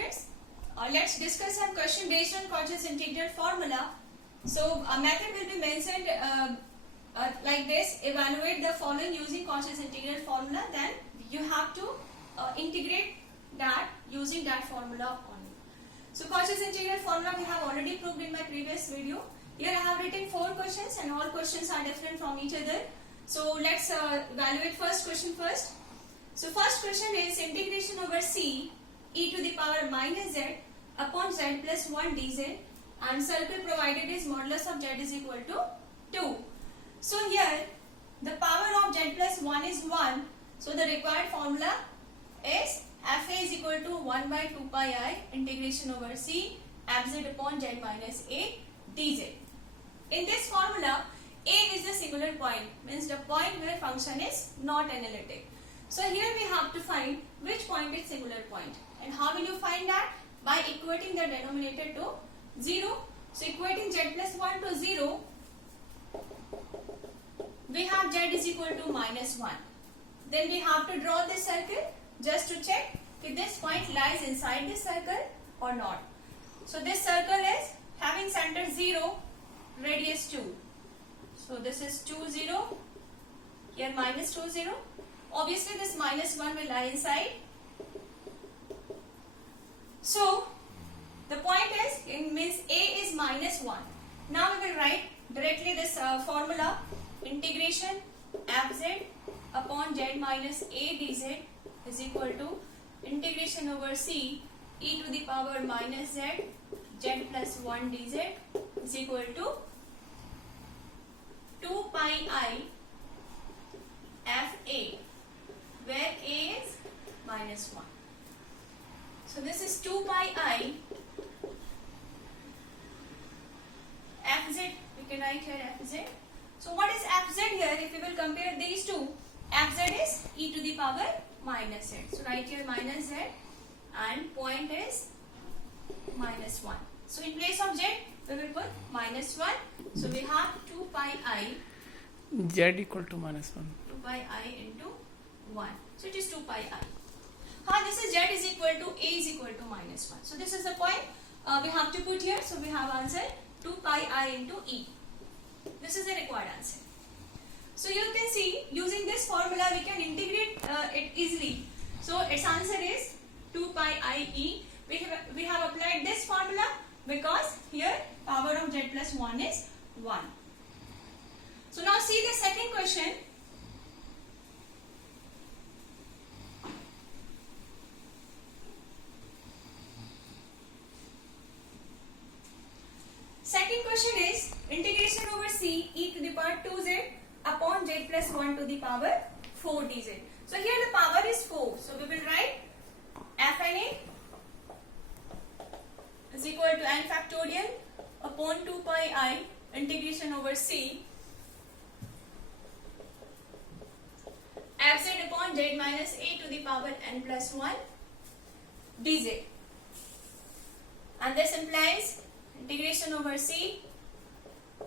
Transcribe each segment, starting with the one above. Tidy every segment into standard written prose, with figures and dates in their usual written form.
students, let's discuss some question based on Cauchy's integral formula. So a method will be mentioned like this: evaluate the following using Cauchy's integral formula. Then you have to integrate that using that formula only. So Cauchy's integral formula we have already proved in my previous video. Here I have written 4 questions and all questions are different from each other. So let's evaluate first question first. So first question is integration over c e to the power minus z upon z plus 1 dz, and circle provided is modulus of z is equal to 2. So here the power of z plus 1 is 1. So the required formula is fa is equal to 1 by 2 pi I integration over c fz upon z minus a dz. In this formula, a is the singular point, means the point where function is not analytic. So here we have to find which point is singular point. And how will you find that? By equating the denominator to 0. So equating z plus 1 to 0, we have z is equal to minus 1. Then we have to draw this circle just to check if this point lies inside this circle or not. So this circle is having center 0, radius 2. So this is 2 0, here minus 2 0. Obviously this minus 1 will lie inside. So the point is, it means a is minus 1. Now we will write directly this formula: integration fz upon z minus a dz is equal to integration over c e to the power minus z z plus 1 dz is equal to 2 pi I fa, where a is minus 1. So this is 2 pi I fz, we can write here fz. So what is fz here? If we will compare these two, fz is e to the power minus z. So write here minus z and point is minus 1. So in place of z, we will put minus 1. So we have 2 pi I z equal to minus 1. 2 pi I into 1. So it is 2 pi I. This is z is equal to a is equal to minus 1. So this is the point we have to put here. So we have answer 2 pi I into e. This is the required answer. So you can see using this formula we can integrate it easily. So its answer is 2 pi I e. We have applied this formula because here power of z plus 1 is 1. So now see the second question. Second question is integration over c e to the power 2z upon z plus 1 to the power 4 dz. So here the power is 4. So we will write fna is equal to n factorial upon 2 pi I integration over c fz upon z minus a to the power n plus 1 dz. And this implies integration over c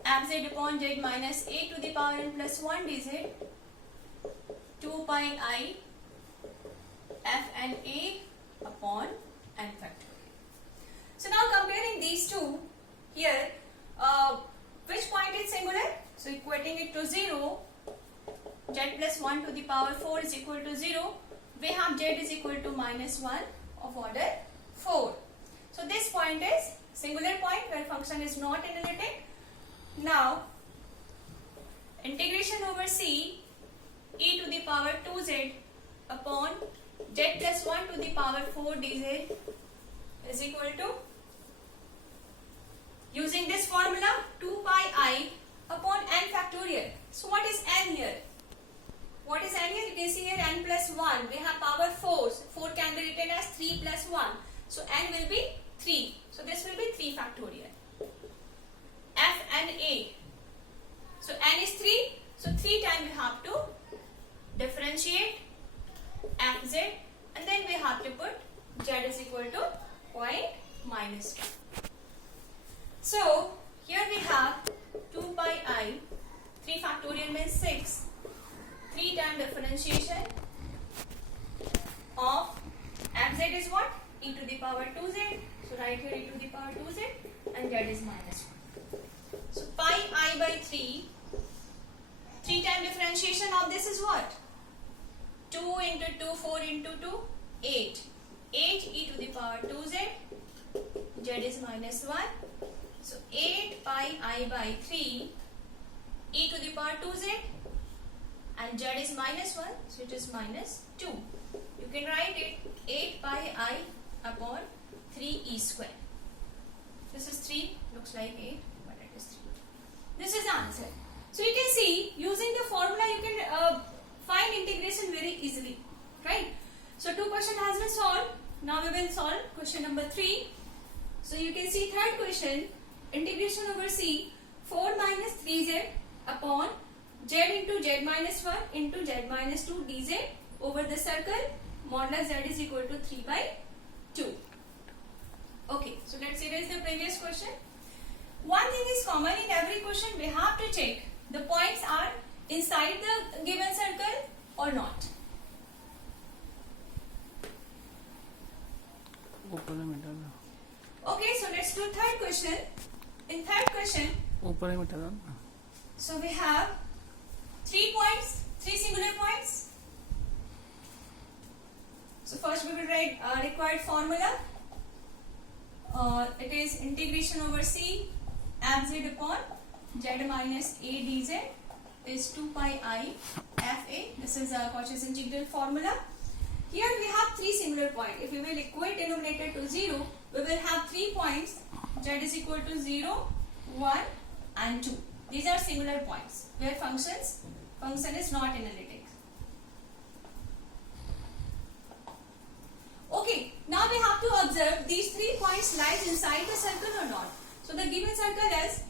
fz upon z minus a to the power n plus 1 dz 2 pi I fna upon n factorial. So now comparing these two, here which point is singular? So equating it to 0, z plus 1 to the power 4 is equal to 0. We have z is equal to minus 1 of order 4. So this point is singular point where function is not analytic. Now integration over c e to the power 2z upon z plus 1 to the power 4 dz is equal to, using this formula, 2 pi I upon n factorial. So what is n here? What is n here? You can see here n plus 1. We have power 4. So 4 can be written as 3 plus 1. So n will be 3. So this will be 3 factorial. F and A. So n is 3. So 3 times we have to differentiate fz, and then we have to put z is equal to point minus 1. So here we have 2 pi I, 3 factorial means 6. 3 times differentiation of fz is what? e to the power 2z. So write here e to the power 2z and z is minus 1. So pi I by 3. 3 time differentiation of this is what? 2 into 2, 4 into 2, 8. 8 e to the power 2z. Z is minus 1. So 8 pi I by 3 e to the power 2z and z is minus 1, so it is minus 2. You can write it 8 pi I upon 3 e square. This is 3, looks like 8, but it is 3. This is the answer. So you can see, using the formula you can find integration very easily, right? So 2 question has been solved. Now we will solve question number 3. So you can see third question, integration over C 4 minus 3z upon z into z minus 1 into z minus 2 dz over the circle modulus z is equal to 3 by 2. Okay, so let's erase the previous question. One thing is common in every question, we have to check the points are inside the given circle or not. Okay, so let's do third question. In third question, so we have 3 points, 3 singular points. So first we will write required formula. It is integration over C fz upon z minus a dz is 2 pi I fa. This is a Cauchy's integral formula. Here we have 3 singular points. If we will equate denominator to 0, we will have 3 points. Z is equal to 0, 1 and 2. These are singular points where function is not analytic. Okay, now we have to observe these 3 points lies inside the circle or not. So the given circle is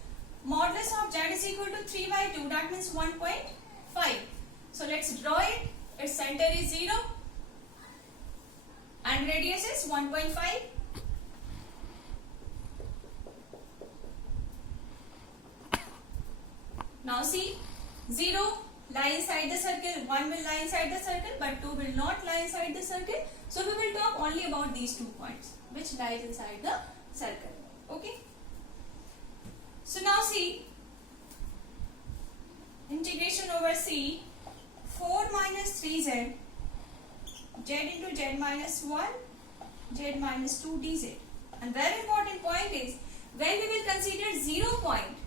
modulus of z is equal to 3 by 2, that means 1.5. So let's draw it. Its center is 0 and radius is 1.5. Now see, 0 lie inside the circle, 1 will lie inside the circle, but 2 will not lie inside the circle. So we will talk only about these 2 points which lies inside the circle. Okay. So now see, integration over C 4 minus 3z z into z minus 1 z minus 2 dz. And very important point is, when we will consider 0 point,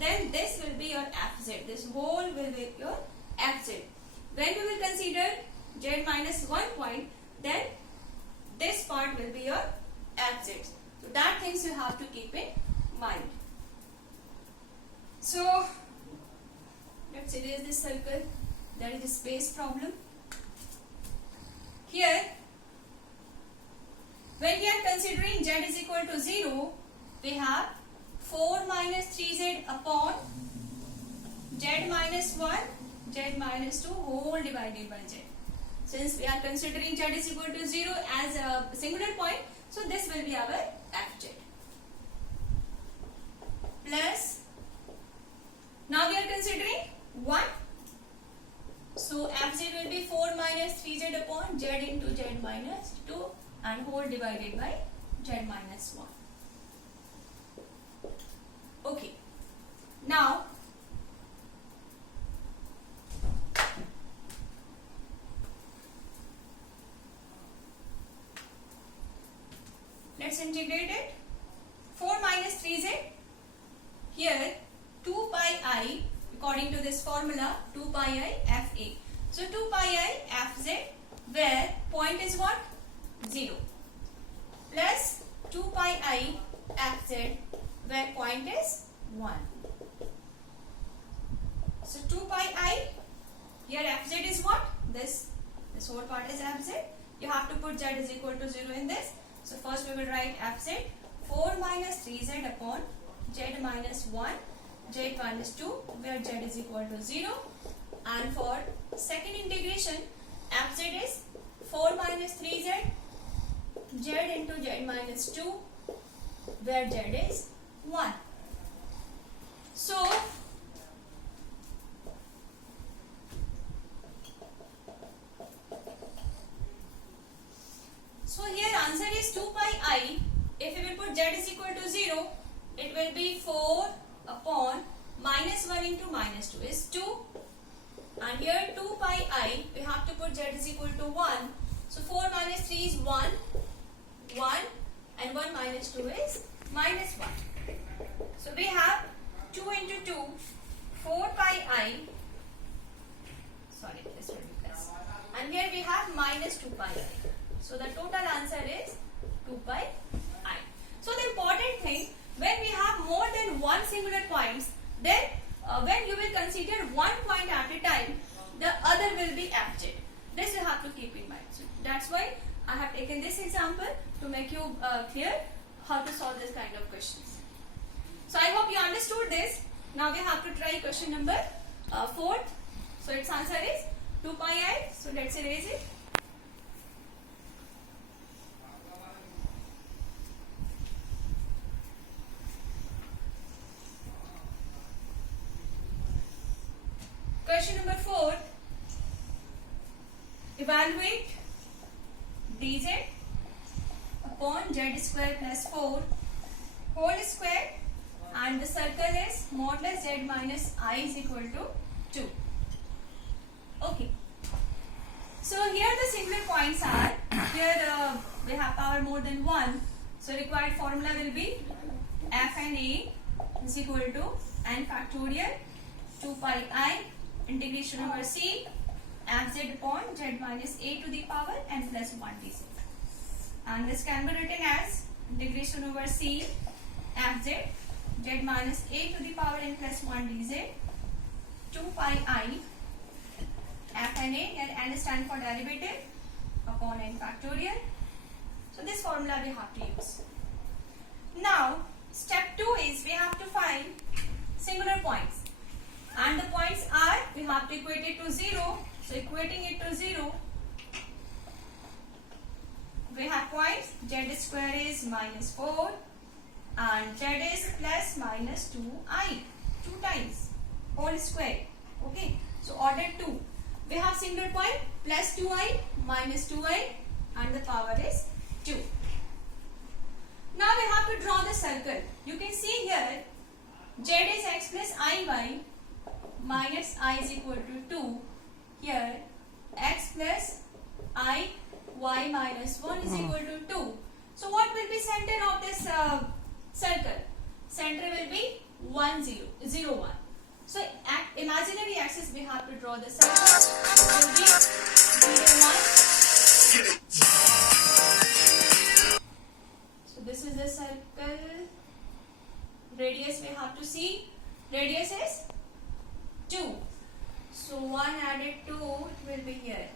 then this will be your fz. This whole will be your fz. When we will consider z minus 1 point, then this part will be your fz. So that things you have to keep in mind. So let's erase this circle. There is a space problem. Here, when we are considering z is equal to 0, we have 4 minus 3z upon z minus 1, z minus 2 whole divided by z. Since we are considering z is equal to 0 as a singular point, so this will be our fz. Plus, now we are considering 1. So fz will be 4 minus 3z upon z into z minus 2 and whole divided by z minus 1. Okay. Now, let's integrate it. 4 minus 3z. Here 2 pi I, according to this formula, 2 pi I fa. So 2 pi I fz, where point is what? 0. Plus 2 pi I fz, where point is 1. So 2 pi I, here fz is what? This whole part is fz. You have to put z is equal to 0 in this. So first we will write fz 4 minus 3z upon z minus 1, z minus 2, where z is equal to 0. And for second integration, fz is 4 minus 3z, z into z minus 2, where z is 1. So is 2 pi I, if we will put z is equal to 0, it will be 4 upon minus 1 into minus 2 is 2. And here 2 pi I, we have to put z is equal to 1. So 4 minus 3 is 1, 1, and 1 minus 2 is minus 1. So we have 2 into 2, 4 pi I, sorry, this will be plus. And here we have minus 2 pi I. So the total answer is 2 pi I. So the important thing, when we have more than one singular points, then when you will consider one point at a time, the other will be absent. This you have to keep in mind. So that's why I have taken this example to make you clear how to solve this kind of questions. So I hope you understood this. Now we have to try question number 4. So its answer is 2 pi I. So let's erase it. Question number 4. Evaluate dz upon z square plus 4 whole square, and the circle is modulus z minus I is equal to 2. Okay. So here the singular points are, here we have power more than 1. So required formula will be f and a is equal to n factorial 2 pi I integration over c fz upon z minus a to the power n plus 1 dz. And this can be written as integration over c fz z minus a to the power n plus 1 dz 2 pi I f and a, and n stand for derivative, upon n factorial. So this formula we have to use. Now step 2 is we have to find singular points, and the points are, we have to equate it to 0. So equating it to 0, we have points z square is minus 4 and z is plus minus 2i, 2 times whole square. Okay, so order 2. We have singular point plus 2i minus 2i and the power is 2. Now we have to draw the circle. You can see here z is x plus iy minus I is equal to 2. Here x plus I y minus 1 is equal to 2. So what will be center of this circle? Center will be 1 0 0 1. So at imaginary axis we have to draw the circle. It will be 0 1. So this is the circle. Radius we have to see. Radius is 2. So 1 added 2, it will be here.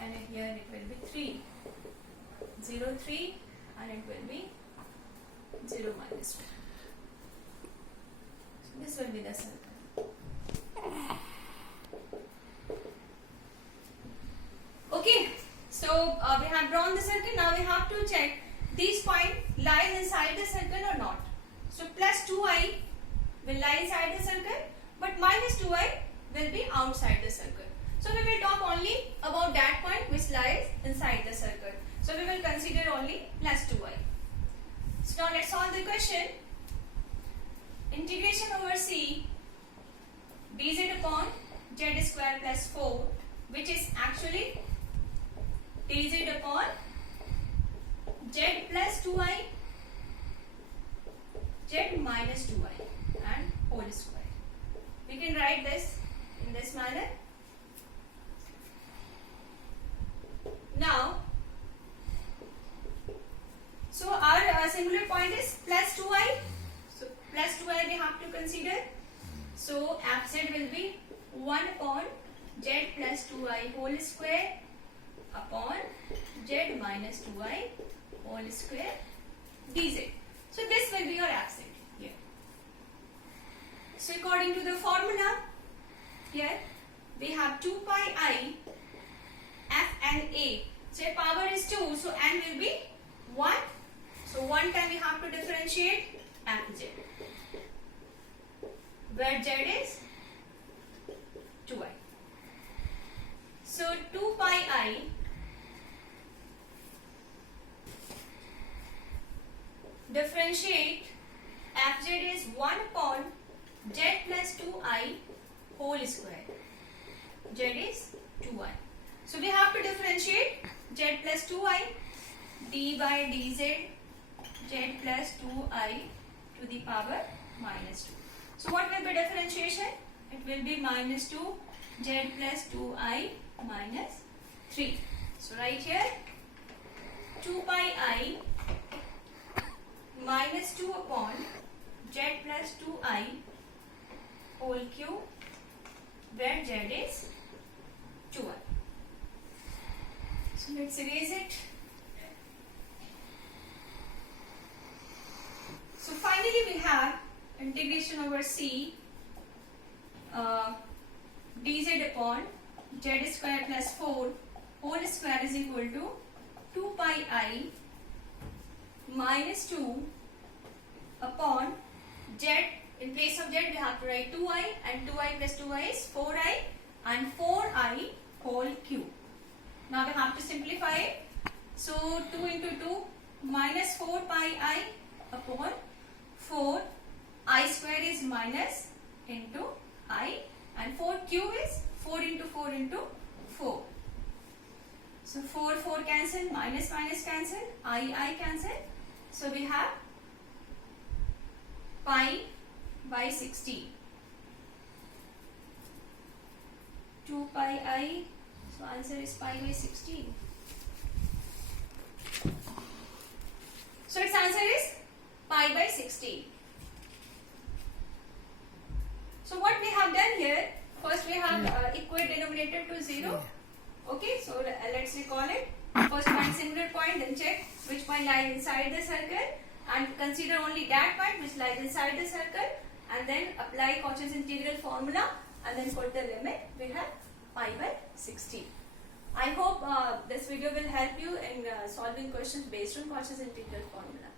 And here it will be 3. 0 3 and it will be 0 minus 2. So this will be the circle. Okay, so we have drawn the circle. Now we have to check these points lie inside the circle or not. So plus 2i will lie inside the circle, but minus 2i will be outside the circle. So we will talk only about that point which lies inside the circle. So we will consider only plus 2i. So now let's solve the question. Integration over c dz upon z square plus 4, which is actually dz upon z plus 2i z minus 2i and whole square. We can write this in this manner. Now, so our singular point is plus 2i. So plus 2i we have to consider. So fz will be 1 upon z plus 2i whole square upon z minus 2i whole square dz. So this will be your fz here. So according to the formula, here we have 2 pi I f and a. So power is 2, so n will be 1. So one time we have to differentiate fz, where z is 2i. So 2 pi I differentiate fz is 1 upon z plus 2i whole square. Z is 2i. So we have to differentiate z plus 2i d by dz z plus 2i to the power minus 2. So what will be differentiation? It will be minus 2 z plus 2i minus 3. So right here 2 pi I minus 2 upon z plus 2i whole cube, where z is 2i. So let's erase it. So finally we have integration over c dz upon z square plus 4 whole square is equal to 2 pi I minus 2 upon z. In place of z we have to write 2i, and 2i plus 2i is 4i, and 4i whole cube. Now we have to simplify it. So 2 into 2 minus 4 pi I upon 4 I square is minus into I, and 4 cube is 4 into 4 into 4. So 4 4 cancel, minus minus cancel, I cancel. So we have pi by 16. 2 pi I. So answer is pi by 16. So its answer is pi by 16. So what we have done here, first we have equate denominator to 0. Okay, so let's recall it. First find singular point, then check which point lies inside the circle, and consider only that point which lies inside the circle, and then apply Cauchy's integral formula, and then put the limit. We have pi by 16. I hope this video will help you in solving questions based on Cauchy's integral formula.